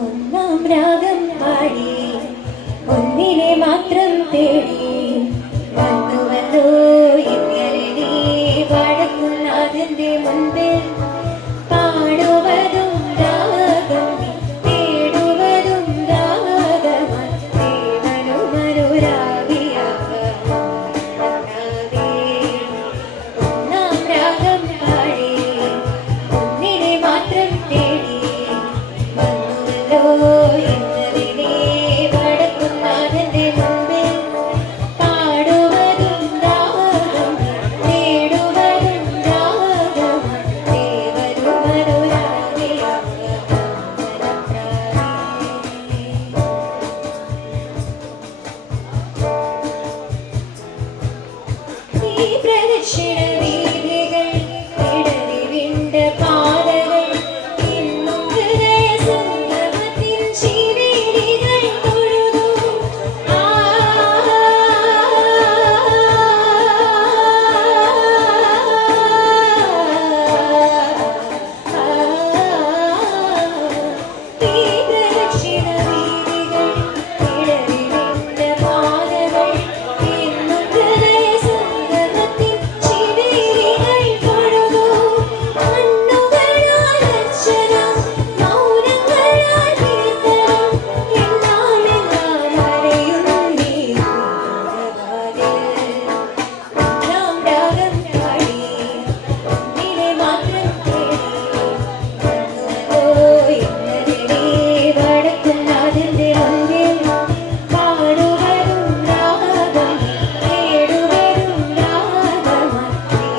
ഒന്നാം രാഗം പാടി ഒന്നിനെ മാത്രം തേടി വന്നുവല്ലോ ഇങ്ങനെ നീ വടക്കുന്നാഥന്റെ മുൻപിൽ പാടുവതും രാഗം തേടുവതും രാഗമായി ഒന്നാം രാഗം പാടി ഒന്നിനെ മാത്രം തേടി വന്നുവല്ലോ ഇന്നലെ നീ വടക്കുന്നാഥന്റെ മുൻപിൽ പാടുവതും രാഗം തേടുവതും രാഗമായി ഈ പ്രദക്ഷിണ വീഥികൾ ഇടറി വിണ്ട പാതകൾ ഇന്നും ഹൃദയ സംഗമത്തിൻ ശിവേലികൾ തൊഴുതു ഈ പ്രദക്ഷിണ വീഥികൾ ഇടറി വിണ്ട പാതകൾ ഇന്നും ഹൃദയ സംഗമത്തിൻ ശിവേലികൾ തൊഴുതു കണ്ണുകളാൽ അർച്ചന മൗനങ്ങളാൽ കീർത്തനം എല്ലാം അറിയുന്നു നീ ഒന്നാം രാഗം പാടി ഒന്നിനെ മാത്രം തേടി വന്നുവല്ലോ ഇന്നലെ നീ വടക്കുന്നാഥന്റെ മുൻപിൽ പാടുവതും രാഗം തേടുവതും രാഗമായി